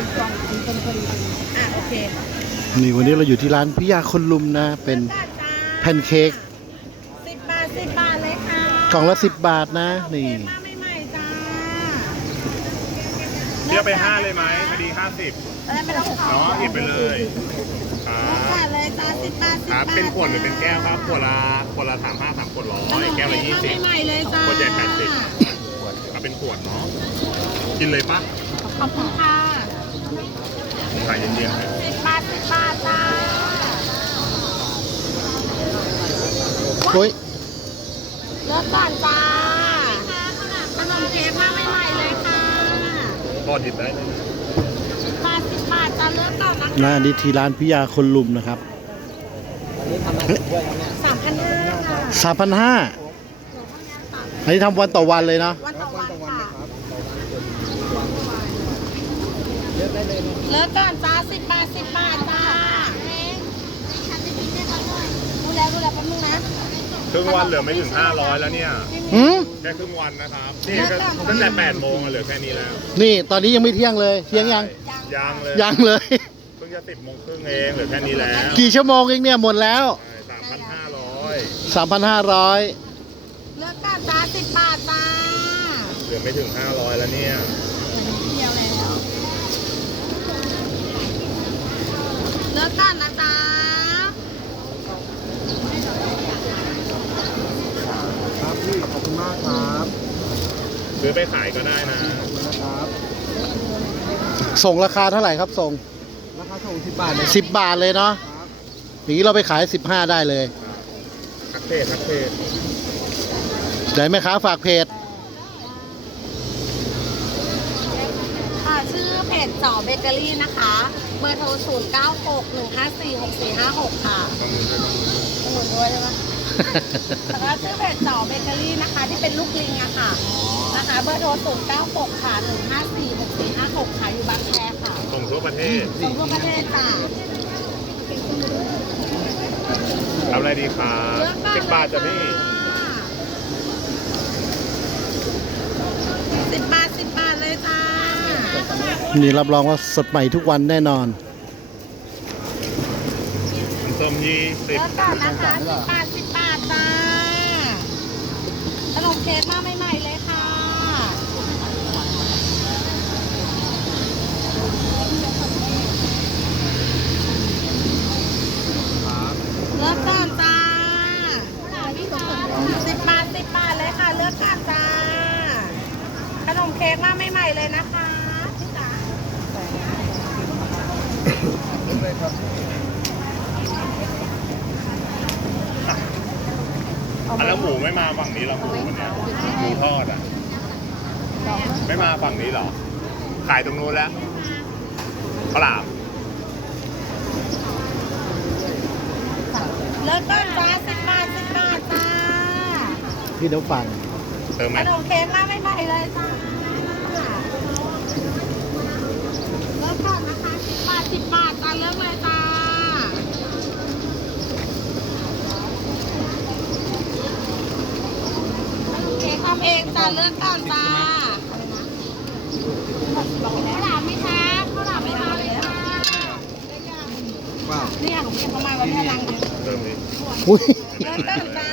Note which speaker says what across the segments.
Speaker 1: โอเค
Speaker 2: นี่วันนี้เราอยู่ที่ร้านพิยาคนลุมนะเป็นแพนเค้ก
Speaker 1: 10 บาทเลยค่ะ
Speaker 2: กล่องละ10 บาทนะนี่
Speaker 1: มาใหม่ๆจ้า
Speaker 3: เทียบไป5เลยไหมพอดี50
Speaker 1: ไม่ต้องขอ
Speaker 3: เนาะหยิบไปเลย
Speaker 1: ค่ะเลยจ้า10 บาท
Speaker 3: ครับเป็นขวดหรือเป็นแก้วครับขวดละ35 3ขวด100แก้วละ20
Speaker 1: ใหม่ๆเลยจ้า
Speaker 3: ขวดใหญ่80เอาเป็นขวดเนาะกินเลยปะ
Speaker 1: ขอบคุณค่ะ
Speaker 3: ขายเย็น
Speaker 1: 10 บาทจ้า
Speaker 2: โอ้ย
Speaker 1: เลิกก่อนจ้าขนมเค้กมาใหม่ๆเลยค่ะ
Speaker 3: ๆทอดหยิบได้เลย
Speaker 1: 10 บาทจ้าเลิกก่อนนะคะ
Speaker 2: นะนี่ที่ร้านพิยาคนลุมนะครับ
Speaker 1: 3,500
Speaker 2: 3,500อันนี้ทำวันต่อวันเลยเนาะ
Speaker 1: วันต่อวันค่ะเลิกก่อนจ้า10 บาทจ้าดูแลแป๊บนึงนะ
Speaker 3: ครึ่งวันเหลือไม่ถึง500แล้วเนี่ยแค่ครึ่งวันนะครับนี่ก็ตั้งแต่8 โมงเหลือแค่นี้แล้ว
Speaker 2: นี่ตอนนี้ยังไม่เที่ยงเลยเที่ยงยัง
Speaker 3: ยังเลย เพิ่งจะ10 โมงครึ่งเองเหลือแค่นี้แล้ว
Speaker 2: กี่ชั่วโมงเองเนี่ยหมดแล้ว3,500
Speaker 1: เลิกก่อนจ้า10 บาทจ้า
Speaker 3: เหลือไม่ถึง500แล้วเนี่ย
Speaker 1: เดียวแล้วเลิกก่อนนะจ๊ะ
Speaker 2: ครับพี่ขอบคุณมากครับ
Speaker 3: ซื้อไปขายก็ได้นะ
Speaker 2: นะครับส่งราคาเท่าไหร่ครับส่งราคาส่ง10 บาทเลย10 บาทเลยเนาะอย่างนี้เราไปขาย15ได้เลย
Speaker 3: ทักเพจ
Speaker 2: เดี๋ยวแม่ค้าฝากเพจ
Speaker 1: ชื่อเพจจ่อเบเกอรี่นะคะเบอร์โทร0961546456ค่ะหนุนด้วยใช่ไหมแล้วชื่อเพจจ่อเบเกอรี่นะคะที่เป็นลูกลิงอะค่ะนะคะเบอร์โทร096ค่ะ1546456ค่ะอยู่บางแคค่ะ
Speaker 3: ส่งทั่วประเทศ
Speaker 1: จ้า
Speaker 3: ทำอะไรดีครับ10 บาทจ้ะพี่
Speaker 1: 10 บาทเลยจ้า
Speaker 2: นี่รับรองว่าสดใหม่ทุกวันแน่นอน
Speaker 3: เติม20
Speaker 1: แล้วก่อนนะคะ10 บาทจ้าขนมเค้กมาใหม่ๆเลยค่ะเลือกก่อนจ้า10 บาทเลยค่ะเลือกก่อนจ้าขนมเค้กมาใหม่ๆเลยนะคะพี่จ๋า
Speaker 3: แล้วหมูไม่มาฝั่งนี้หรอหมูวันนี้หมูทอดอ่ะไม่มาฝั่งนี้หรอขายตรงนู้นแล้วข้าวหลาม
Speaker 1: เลิกก่อนจ้า10 บาทจ้า
Speaker 2: พี่เดี๋ยวฟัง
Speaker 3: เติมไหม
Speaker 1: ขนมเค้กมาใหม่ๆเลยจ้าเลิกก่อนนะคะ10 บาทจ้าเลิกเลยจ้าเค้กทำเองจ้าเลิกก่อนจ้าข้าวหลามไม่ช้าข้าวหลามไม่มาเลยค่ะเนี่ยผมยังประมาณวันนี้รังเดียว
Speaker 3: เติมดิ
Speaker 1: เลิกก่อนจ้า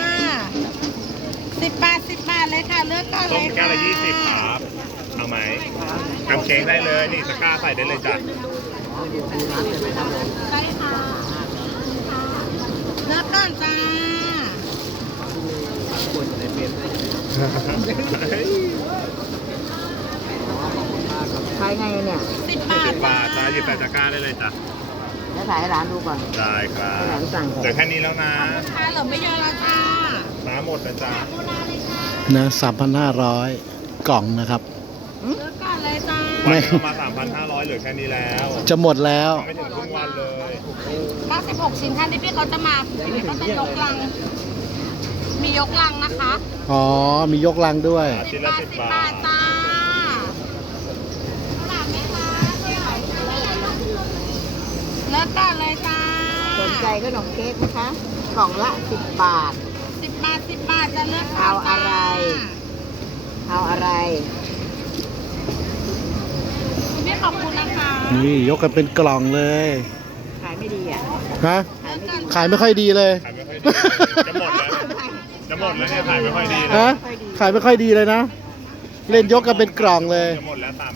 Speaker 1: 10 บาทเลยค่ะเลือกก่อนเลยค่ะ
Speaker 3: ต้มแก้วละ20ครับเอาไหมทำเค้กได้เลยนี่ตะกร้าใส่ได้เลยจ้ะ
Speaker 1: ใช่ค่ะเลือกก่อนจ้า
Speaker 4: ใช้ไงเนี่ย
Speaker 1: 10 บาท
Speaker 3: จ้าหยิบใส่ตะกร้าได้เลยจ้ะ
Speaker 4: แล้วถ่ายให้ร้านดูก่อน
Speaker 3: ได้ครับเดี๋ยวแค่นี้แล้วนะ
Speaker 1: ค่ะเหลือไม่เยอะแล้วจ้า
Speaker 3: น้ำหมดนะจ๊ะ
Speaker 2: นะ3,500กล่องนะครับ
Speaker 1: เลือกก่อนเลยจ้า
Speaker 3: ไม่มา3,500เหลือแค่นี้แล้ว
Speaker 2: จะหมดแล้ว
Speaker 3: ไม่ถึงครึ่งวันเลย
Speaker 1: 96 ชิ้นท่านที่พี่เขาจะมาก็จะยกลังมียกลังนะคะ
Speaker 2: อ๋อมียกลังด้วย
Speaker 3: ชิ้นละ10 บาท
Speaker 1: จ้าเลิกก่อนเลยจ้า
Speaker 4: สนใจขนมเค้กนะคะกล่องละ10 บาท
Speaker 1: 10 บาทจะเลือก
Speaker 4: เอาอะไรคุณ
Speaker 1: พี่ขอบคุณนะคะ
Speaker 2: นี่ยกกันเป็นกล่องเลย
Speaker 4: ขายไม่ดีอ่ะ
Speaker 2: ฮะ
Speaker 4: ขายไม่ดี
Speaker 2: ขายไม่ค่อยดีเลย
Speaker 3: ขายไม่ค่อยดีจะหมดแล้วจะหมดแล้วเนี่ยขายไม่ค่อยดีเลย
Speaker 2: ฮะขายไม่ค่อยดีเลยนะ เล่นยกกันเป็นกล่องเลย
Speaker 3: จะหมดแล้ว 3,500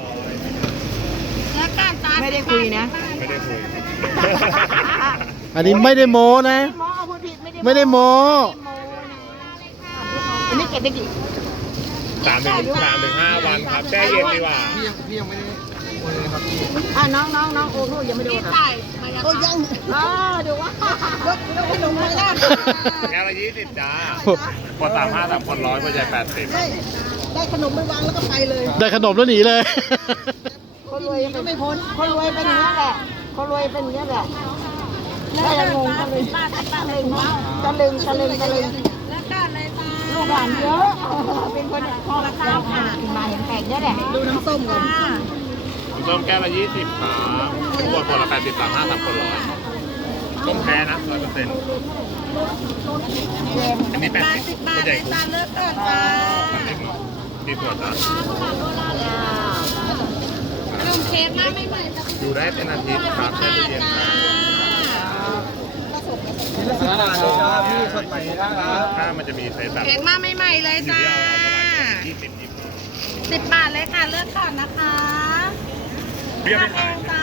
Speaker 1: แล้วการจ้า
Speaker 4: ไม่ได้คุยนะ
Speaker 3: ไม่ได้คุย
Speaker 2: อันนี้ไม่ได้โม้นะ
Speaker 4: หมอเอาพูดผิดไม่ได้
Speaker 2: ไม่ได้โม้
Speaker 4: อันนี้เก็บได้กี่
Speaker 3: 3 ถึง 5 วันครับแช่เย็นดีกว่า
Speaker 4: น้องโอ้โหยังไม่ได้
Speaker 1: ที่
Speaker 4: ค่ะ
Speaker 1: จ่ายมายัง
Speaker 4: โอ้ยังดูว่ายกขนมมาได้
Speaker 3: แก้วละ20จ้ากด35 3คน100ก็ใหญ่80
Speaker 4: ได้ขนมไปวางแล้วก็ไปเลย
Speaker 2: ได้ขนมแล้วหนีเลย
Speaker 4: คนรวยก็ไม่พ้นคนรวยเป็นอย่างนี้แหละคนรวยเป็นอย่างนี้แหละได้ยังงงกันเลยตะลึง
Speaker 1: แล้วการเลยจ้า
Speaker 4: ลูกหลานเยอะเป็นคนพ่อละเจ้าค่ะมาเห็นแปลกเยอะแหละดูน้ำส้มกัน
Speaker 3: ส้มแก้วละ20ครับทุกคนละ80 35 3คน100ส้มแพ้นะ 100% อันนี้ 80
Speaker 1: 10 บา
Speaker 3: ก็
Speaker 1: ท
Speaker 3: ให
Speaker 1: เล
Speaker 3: ญ่
Speaker 1: ย
Speaker 3: กว่า
Speaker 1: จ้าเลือกก่อนจ้า
Speaker 3: เล็กเนาะที่ตัวจ้า
Speaker 1: ขนมเค้กมากไม่เหมือนจ้า
Speaker 3: อยู่ได้เป็นอาทิตย์ครับแช่ตู้เย็นนะถ้ามันจะมีเซตแบบ
Speaker 1: เค้กมากใหม่ๆเลย
Speaker 3: อยู่
Speaker 1: จ้า
Speaker 3: ที่เอาเท่าไหร่20
Speaker 1: 10 บาทเลยค่ะเลือกก่อนนะคะ
Speaker 3: เบี้ยไม่
Speaker 1: เอ
Speaker 3: ขาย
Speaker 1: งจ้า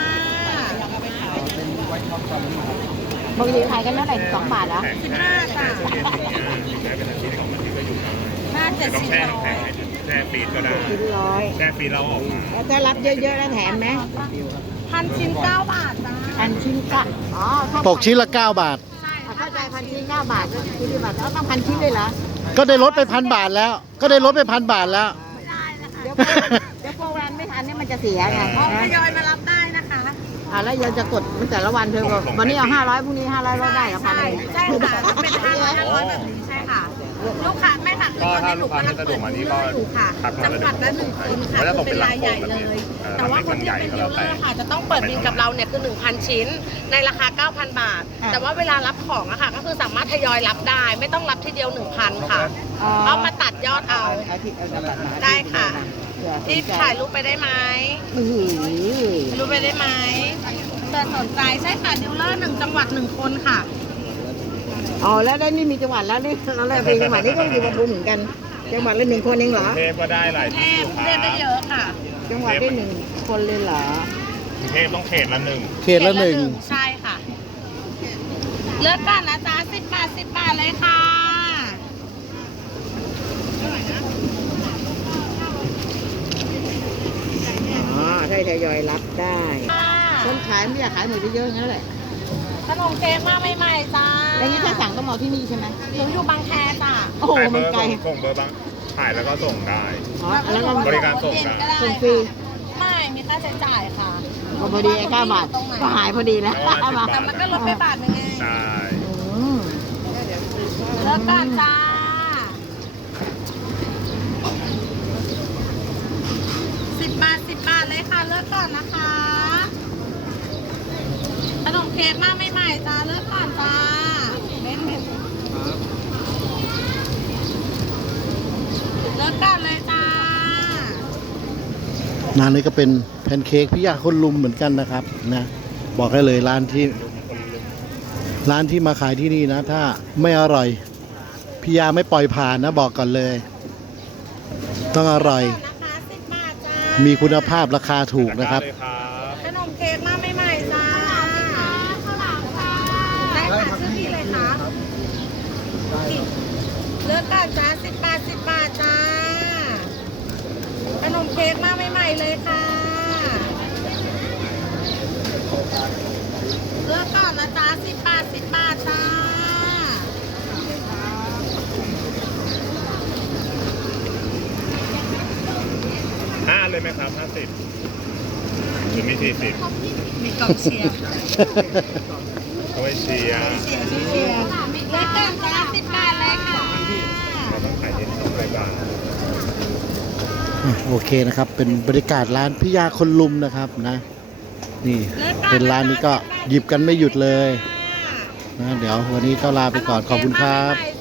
Speaker 4: ปกติขายกันเท่าไหร่2 บาทแล้ว
Speaker 3: แข็งแช่ตู้เย็นอย่างเงี้ยอยู่ได้เป็นอาทิตย์ของมันที่ก็อยู่ได้
Speaker 1: น่าจะ
Speaker 3: แต่ต้องแช่น้ำแข็งให้แช่ฟรีซก็ได้
Speaker 4: 100
Speaker 3: แช่ฟรีเราออกมา
Speaker 4: แล้วถ้ารับเยอะๆแล้วแถมไหม
Speaker 1: พันชิ้น9 บาทจ้า
Speaker 4: พันชิ้นก็อ๋อถ้า
Speaker 2: ตกชิ้นละ 9 บาท
Speaker 4: เข้าใจพันชิ้น9 บาทก็ชิ้นละบาทแล้วต้องพันชิ้นเลยเหรอ
Speaker 2: ก็ได้ลดไป1,000 บาทแล้ว ก็ได้ลดไป1,000 บาทแล้ว
Speaker 4: เดี๋ยวโปรแกรมไม่ทันเนี่ยมันจะเสียไง
Speaker 1: อ๋อทยอยมารับได้นะคะ
Speaker 4: แล้วยังจะกดมันแต่ละวันเธอบอกวันนี้เอา500พรุ่งนี้500ลดได้เหรอพัน
Speaker 1: ใช่ค่ะถ้าเป็น500แบบนี้ใช่ค่ะ ลูกค้าไม่ค่ะ
Speaker 3: ก็ถ้าลูกค้าไม่สะดวกมานี้ก็
Speaker 1: อยู่ค่ะ
Speaker 3: ทักมา
Speaker 1: จังหวัดละ1 คนค่ะ
Speaker 3: ก็จะตก
Speaker 1: เป็
Speaker 3: เป็น
Speaker 1: น
Speaker 3: หลั
Speaker 1: ราก ยใหญ่เลย แต่ว่าคนที่เป็นดีลเลอร์ค่ะจะต้องเปิดบินกับเราเนี่ยคือ 1,000 ชิ้น ในราคา 9,000 บาท แต่ว่าเวลารับของอะค่ะก็คือสามารถทยอยรับได้ ไม่ต้องรับทีเดียว 1,000 ค่ะเอามาตัดยอดเอา ได้ค่ะ ที่ถ่ายรูปไปได้ไหมรูปไปได้ไหมเกิดสนใจใช่ค่ะดีลเลอร์1 จังหวัด 1 คนค่ะ
Speaker 4: อ๋อแล้วได้นี่มีจังหวัดแล้วนี่เราเลยไปจังหวัดนี้ก็อยู่ปทุมเหมือนกันจังหวัดละ1 คนเองเหรอ
Speaker 3: เทพก็ได้หลาย
Speaker 1: เท
Speaker 3: ที่อ
Speaker 1: พ
Speaker 3: ยู่ค
Speaker 1: เรียนได้
Speaker 3: รับ
Speaker 1: เยอะค่ะ
Speaker 4: จังหวัดได้1 คนเลยเหรอ
Speaker 3: เทพต้องเขตละ1
Speaker 2: เขตละ
Speaker 1: ใช่ค่ะ เลือกก่อนนะจ๊ะ10 บาท 10 บาทเลยค่ะ
Speaker 4: อ๋อถ้าทยอยรับได้คนขายไม่อยากขายหมดเยอะๆงั้นแหละ
Speaker 1: ขนมเค้กมาใหม่ๆจ้า
Speaker 4: แล้วนี่ถ้าสั่งต้องมาที่นี่ใช่ไหม
Speaker 1: หนูอยู่บางแคจ้ะ
Speaker 4: โอ้โห
Speaker 3: ถ่ายเบ
Speaker 4: มั
Speaker 3: อน ร์
Speaker 4: ไกล
Speaker 3: ส่งเบอร์บางถ่ายแล้วก็ส่งได้
Speaker 4: อ๋อแล้วก็
Speaker 3: บริการส่งได้
Speaker 4: ส่งฟรี
Speaker 1: ไม่มีค่าใช้จ่ายค่ะ
Speaker 4: ก็พอดี9 บาทก็หายพอดีแล้ว
Speaker 1: แต่มันก็ลดไปบาทนึงไง
Speaker 3: ใช่
Speaker 1: เลือกก่อนจ้า 10 บาท 10 บาทเลยค่ะ เลือกก่อนนะคะขนมเค้กมาใหม่ๆจ้า เลือกก่อนจ้าเม้นเลือกก่อนเลยจ้า
Speaker 2: ร้านนี้ก็เป็นแพนเค้กพี่ยาคนลุมเหมือนกันนะครับนะบอกให้เลยร้านที่มาขายที่นี่นะ ถ้าไม่อร่อยพี่ยาไม่ปล่อยผ่านนะบอกก่อนเลย ต้องอร่อย
Speaker 1: นะคะ10 บาทจ้า
Speaker 2: มีคุณภาพราคาถูกนะครับ
Speaker 3: เลยครับ
Speaker 1: ขนมเค้กมาใหม่ๆจ้าข้าวหลามค่ะได้ค่ะชื่อพี่เลยค่ะเลือกก่อนจ้า10 บาท 10 บาทจ้าขนมเค้กมาใหม่ๆเลยค่ะเลือกก่อนนะจ้า10 บาท 10 บาทจ้า
Speaker 3: 5เลยไหมครับ50หรือมี40
Speaker 1: มีกล่องเชียร์
Speaker 3: เอาไว้เชียร์
Speaker 1: เชียร์เลือกก่อนจ้า10 บาทเลยค่ะ
Speaker 3: เราต้องขายที่200 บาท
Speaker 2: โอเคนะครับ เป็นบรรยากาศร้านพี่ยาคนลุมนะครับนะ นี่เป็นร้านนี้ก็หยิบกันไม่หยุดเลยนะเดี๋ยววันนี้ต้องลาไปก่อนขอบคุณครับ
Speaker 1: ขนมเค้กมาใหม่ๆ